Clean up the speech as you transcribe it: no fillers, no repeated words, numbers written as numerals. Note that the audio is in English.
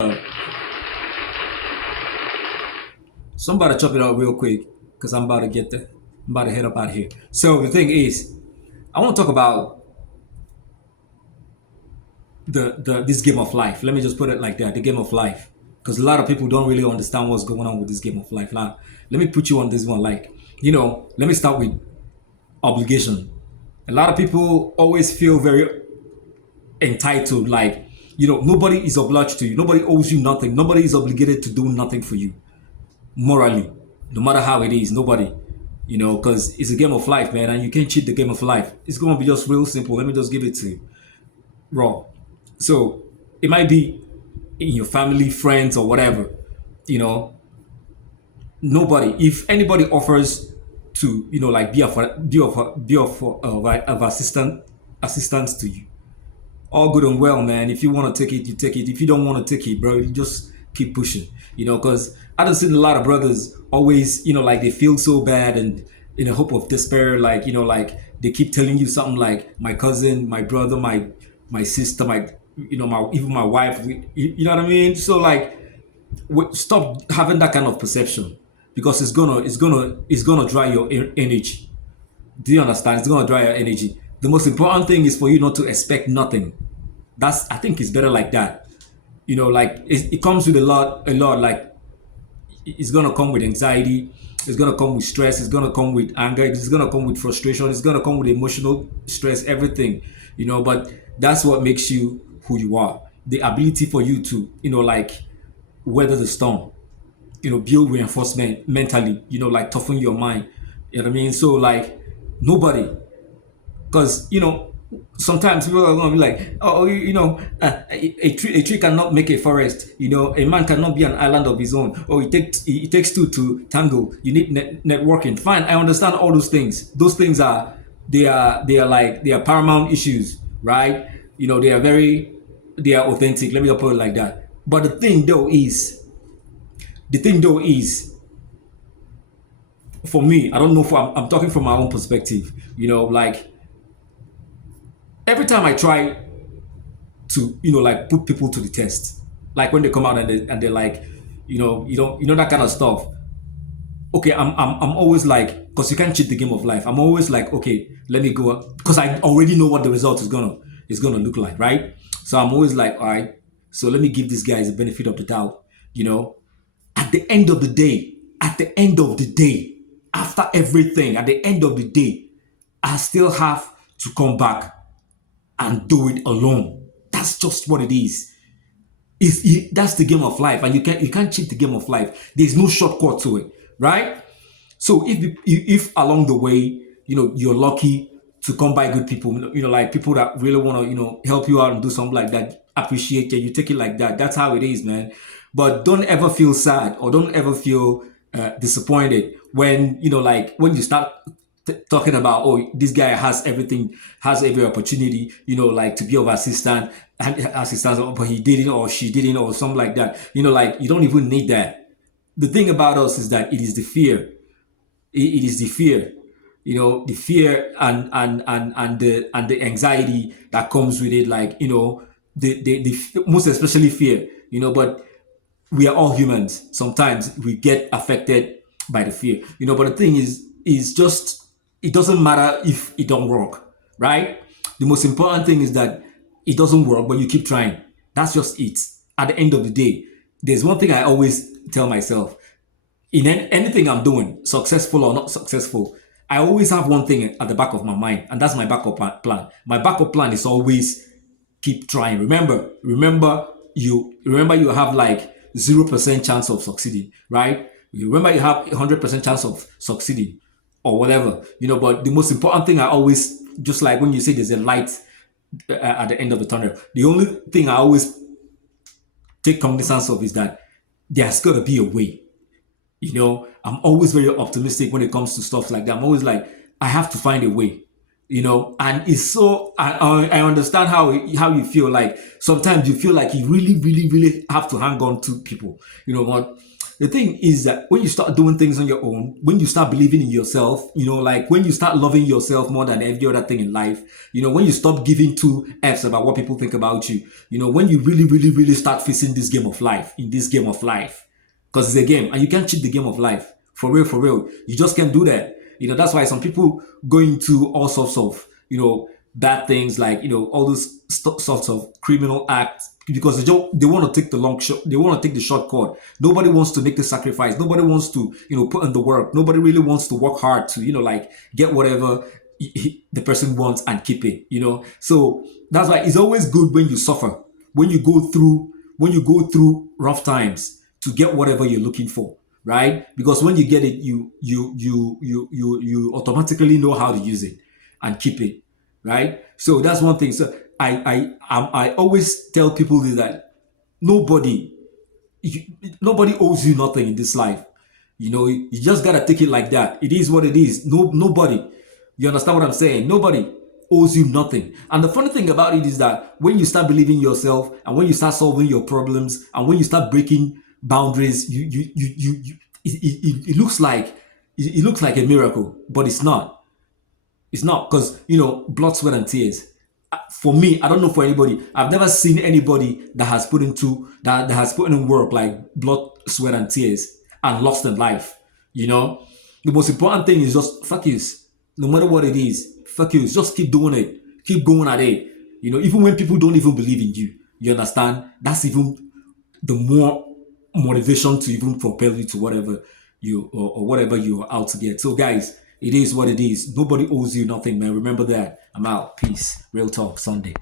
So I'm about to chop it out real quick because I'm about to I'm about to head up out of here. So the thing is, I want to talk about the this game of life. Let me just put it like that, the game of life, because a lot of people don't really understand what's going on with this game of life. Now, let me put you on this one. Let me start with obligation. A lot of people always feel very entitled, nobody is obliged to you, nobody owes you nothing, nobody is obligated to do nothing for you morally, no matter how it is, nobody. Because it's a game of life, man, and you can't cheat the game of life. It's going to be just real simple. Let me just give it to you raw. So it might be in your family, friends, or whatever. You know, nobody. If anybody offers to, be of assistance to you, all good and well, man. If you want to take it, you take it. If you don't want to take it, bro, you just keep pushing. Because I don't see a lot of brothers always, like they feel so bad and in a hope of despair, they keep telling you something like my cousin, my brother, my sister, my even my wife. You know what I mean? So stop having that kind of perception because it's gonna dry your energy. Do you understand? It's gonna dry your energy. The most important thing is for you not to expect nothing. I think it's better like that. It comes with a lot. Like it's gonna come with anxiety. It's gonna come with stress. It's gonna come with anger. It's gonna come with frustration. It's gonna come with emotional stress. Everything. But that's what makes you who you are. The ability for you to, weather the storm. Build reinforcement mentally. Toughen your mind. You know what I mean? So nobody, because sometimes people are going to be like, oh, a tree cannot make a forest. A man cannot be an island of his own. Oh, it takes two to tango. You need networking. Fine, I understand all those things. Those things they are paramount issues, right? They are authentic. Let me just put it like that. But the thing though is for me, I don't know. I'm talking from my own perspective. Every time I try to put people to the test, like when they come out and they're like, that kind of stuff. Okay, I'm always like, because you can't cheat the game of life. I'm always like, okay, let me go because I already know what the result is gonna look like, right? So I'm always like, all right, so let me give these guys the benefit of the doubt. You know, at the end of the day, after everything, at the end of the day, I still have to come back and do it alone. That's just what it is. That's the game of life, and you can't cheat the game of life. There's no shortcut to it, right? So if along the way, you're lucky to come by good people, like people that really want to, help you out and do something like that, appreciate you, you take it like that. That's how it is, man. But don't ever feel sad or don't ever feel disappointed when when you start talking about, oh, this guy has everything, has every opportunity, to be of assistance, but he didn't or she didn't or something like that. You don't even need that. The thing about us is that it is the fear. It is the fear, the fear and the anxiety that comes with it. The most especially fear. But we are all humans. Sometimes we get affected by the fear. But the thing is just it doesn't matter if it don't work, right? The most important thing is that it doesn't work, but you keep trying. That's just it. At the end of the day, there's one thing I always tell myself in anything I'm doing, successful or not successful. I always have one thing at the back of my mind, and that's my backup plan. My backup plan is always keep trying. Remember you have like 0% chance of succeeding, right? You remember you have 100% chance of succeeding or whatever, but the most important thing I always, just like when you say there's a light at the end of the tunnel, the only thing I always take cognizance of is that there's got to be a way. I'm always very optimistic when it comes to stuff like that. I'm always like, I have to find a way. And it's so I understand how you feel. Like sometimes you feel like you really really really have to hang on to people, but the thing is that when you start doing things on your own, when you start believing in yourself, like when you start loving yourself more than every other thing in life, when you stop giving two F's about what people think about you, when you really, really, really start facing this game of life, in this game of life, because it's a game and you can't cheat the game of life. For real, for real. You just can't do that. That's why some people go into all sorts of, bad things like, all those sorts of criminal acts because they want to take the long shot. They want to take the shortcut. Nobody wants to make the sacrifice. Nobody wants to, put in the work. Nobody really wants to work hard to, like get whatever the person wants and keep it, So that's why it's always good when you suffer, when you go through, rough times to get whatever you're looking for, right? Because when you get it, you automatically know how to use it and keep it, right? So that's one thing. So I always tell people this, that nobody you, nobody owes you nothing in this life. You just gotta take it like that. It is what it is. Nobody. You understand what I'm saying? Nobody owes you nothing. And the funny thing about it is that when you start believing in yourself and when you start solving your problems and when you start breaking boundaries, it looks like it looks like a miracle, but it's not. It's not because blood, sweat, and tears. For me, I don't know for anybody. I've never seen anybody that has put in work like blood, sweat, and tears and lost their life. The most important thing is just fuck you. No matter what it is, fuck you. Just keep doing it. Keep going at it. Even when people don't even believe in you. You understand? That's even the more motivation to even propel you to whatever or whatever you're out to get. So guys, it is what it is. Nobody owes you nothing, man. Remember that. I'm out. Peace. Real talk Sunday.